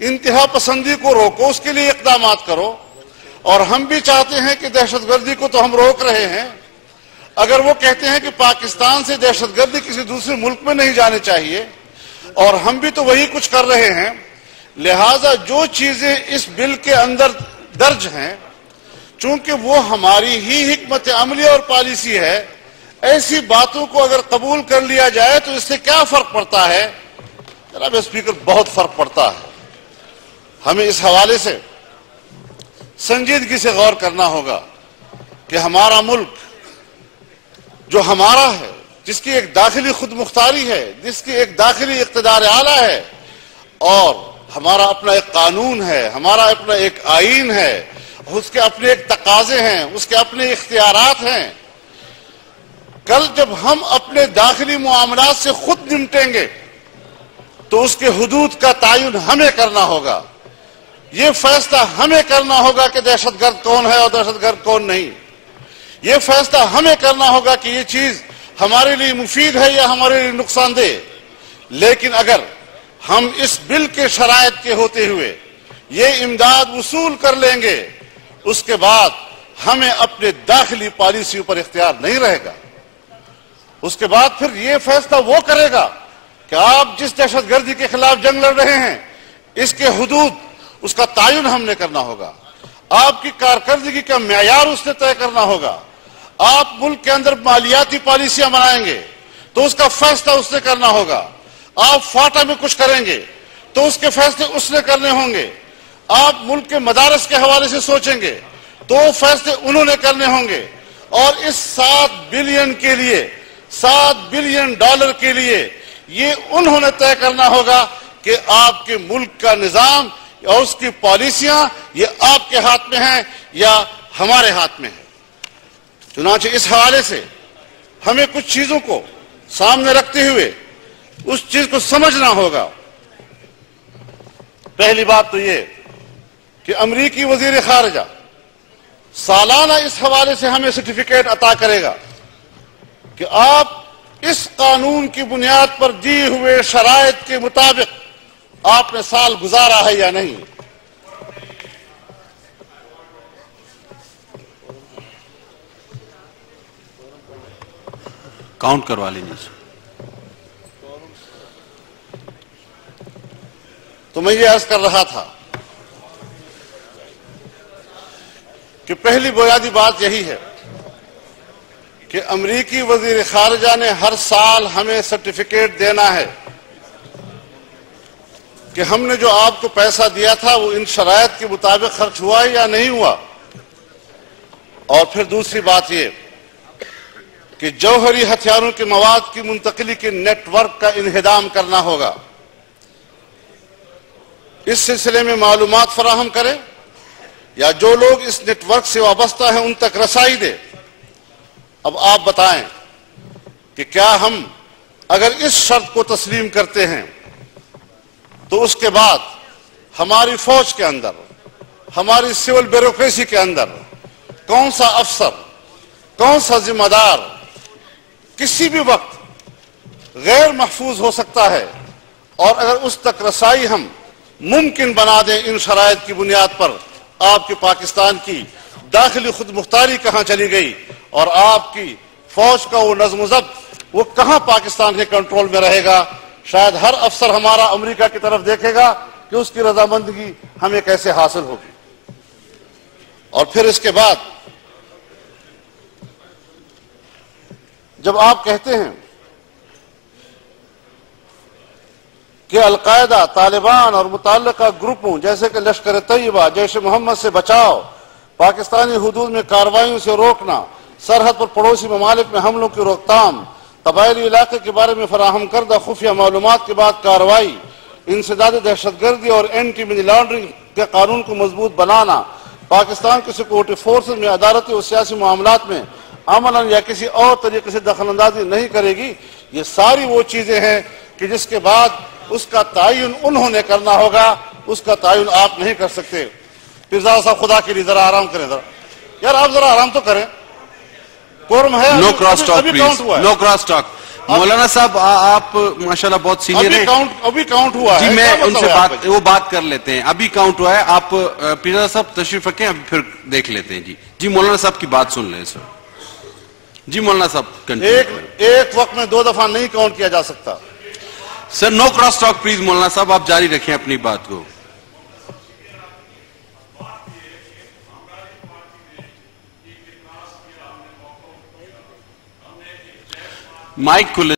انتہا پسندی کو روکو، اس کے لیے اقدامات کرو. اور ہم بھی چاہتے ہیں کہ دہشت گردی کو تو ہم روک رہے ہیں. اگر وہ کہتے ہیں کہ پاکستان سے دہشت گردی کسی دوسرے ملک میں نہیں جانے چاہیے، اور ہم بھی تو وہی کچھ کر رہے ہیں، لہٰذا جو چیزیں اس بل کے اندر درج ہیں چونکہ وہ ہماری ہی حکمت عملی اور پالیسی ہے، ایسی باتوں کو اگر قبول کر لیا جائے تو اس سے کیا فرق پڑتا ہے؟ جناب اسپیکر، بہت فرق پڑتا ہے. ہمیں اس حوالے سے سنجیدگی سے غور کرنا ہوگا کہ ہمارا ملک جو ہمارا ہے، جس کی ایک داخلی خود مختاری ہے، جس کی ایک داخلی اقتدار اعلیٰ ہے، اور ہمارا اپنا ایک قانون ہے، ہمارا اپنا ایک آئین ہے، اس کے اپنے ایک تقاضے ہیں، اس کے اپنے اختیارات ہیں. کل جب ہم اپنے داخلی معاملات سے خود نمٹیں گے تو اس کے حدود کا تعین ہمیں کرنا ہوگا. یہ فیصلہ ہمیں کرنا ہوگا کہ دہشت گرد کون ہے اور دہشت گرد کون نہیں. یہ فیصلہ ہمیں کرنا ہوگا کہ یہ چیز ہمارے لیے مفید ہے یا ہمارے لیے نقصان دہ. لیکن اگر ہم اس بل کے شرائط کے ہوتے ہوئے یہ امداد وصول کر لیں گے، اس کے بعد ہمیں اپنے داخلی پالیسیوں پر اختیار نہیں رہے گا. اس کے بعد پھر یہ فیصلہ وہ کرے گا کہ آپ جس دہشت گردی کے خلاف جنگ لڑ رہے ہیں، اس کے حدود، اس کا تعین ہم نے کرنا ہوگا. آپ کی کارکردگی کا معیار اس نے طے کرنا ہوگا. آپ ملک کے اندر مالیاتی پالیسیاں بنائیں گے تو اس کا فیصلہ اس نے کرنا ہوگا. آپ فاٹا میں کچھ کریں گے تو اس کے فیصلے اس نے کرنے ہوں گے. آپ ملک کے مدارس کے حوالے سے سوچیں گے تو فیصلے انہوں نے کرنے ہوں گے. اور اس 7 بلین کے لیے، $7 بلین کے لیے یہ انہوں نے طے کرنا ہوگا کہ آپ کے ملک کا نظام اور اس کی پالیسیاں یہ آپ کے ہاتھ میں ہیں یا ہمارے ہاتھ میں ہیں. چنانچہ اس حوالے سے ہمیں کچھ چیزوں کو سامنے رکھتے ہوئے اس چیز کو سمجھنا ہوگا. پہلی بات تو یہ کہ امریکی وزیر خارجہ سالانہ اس حوالے سے ہمیں سرٹیفکیٹ عطا کرے گا کہ آپ اس قانون کی بنیاد پر دی ہوئے شرائط کے مطابق آپ نے سال گزارا ہے یا نہیں. کاؤنٹ کروا لیجیے. تو میں یہ عرض کر رہا تھا کہ پہلی بنیادی بات یہی ہے کہ امریکی وزیر خارجہ نے ہر سال ہمیں سرٹیفکیٹ دینا ہے کہ ہم نے جو آپ کو پیسہ دیا تھا وہ ان شرائط کے مطابق خرچ ہوا یا نہیں ہوا. اور پھر دوسری بات یہ کہ جوہری ہتھیاروں کے مواد کی منتقلی کے نیٹ ورک کا انہدام کرنا ہوگا. اس سلسلے میں معلومات فراہم کرے یا جو لوگ اس نیٹ ورک سے وابستہ ہیں ان تک رسائی دے. اب آپ بتائیں کہ کیا ہم اگر اس شرط کو تسلیم کرتے ہیں تو اس کے بعد ہماری فوج کے اندر، ہماری سول بیوروکریسی کے اندر کون سا افسر، کون سا ذمہ دار کسی بھی وقت غیر محفوظ ہو سکتا ہے؟ اور اگر اس تک رسائی ہم ممکن بنا دیں ان شرائط کی بنیاد پر، آپ کی پاکستان کی داخلی خود مختاری کہاں چلی گئی اور آپ کی فوج کا وہ نظم و ضبط وہ کہاں پاکستان کے کنٹرول میں رہے گا؟ شاید ہر افسر ہمارا امریکہ کی طرف دیکھے گا کہ اس کی رضامندگی ہمیں کیسے حاصل ہوگی. اور پھر اس کے بعد جب آپ کہتے ہیں کہ القاعدہ، طالبان اور متعلقہ گروپوں جیسے کہ لشکر طیبہ، جیش محمد سے بچاؤ، پاکستانی حدود میں کارروائیوں سے روکنا، سرحد پر پڑوسی ممالک میں حملوں کی روک تھام، قبائلی علاقے کے بارے میں فراہم کردہ خفیہ معلومات کے بعد کارروائی، انسداد دہشت گردی اور اینٹی منی لانڈرنگ کے قانون کو مضبوط بنانا، پاکستان کی سیکورٹی فورسز میں عدالتی اور سیاسی معاملات میں عملاً یا کسی اور طریقے سے دخل اندازی نہیں کرے گی. یہ ساری وہ چیزیں ہیں کہ جس کے بعد اس کا تعین انہوں نے کرنا ہوگا، اس کا تعین آپ نہیں کر سکتے. پھر صاحب خدا کے لیے ذرا آرام کریں، ذرا یار آپ ذرا آرام تو کریں. کورم ہے، no cross talk please, no cross talk. مولانا صاحب آپ ماشاءاللہ بہت سینئر ہیں. ابھی کاؤنٹ ہوا ہے جی میں ان سے وہ بات کر لیتے ہیں. ابھی کاؤنٹ ہوا ہے. آپ پیرزادہ صاحب تشریف رکھیں, ابھی پھر دیکھ لیتے ہیں. جی مولانا صاحب کی بات سن لیں سر. جی مولانا صاحب ایک وقت میں 2 دفعہ نہیں کاؤنٹ کیا جا سکتا سر. نو کراس ٹاک پلیز. مولانا صاحب آپ جاری رکھیں اپنی بات کو. مائک کھلے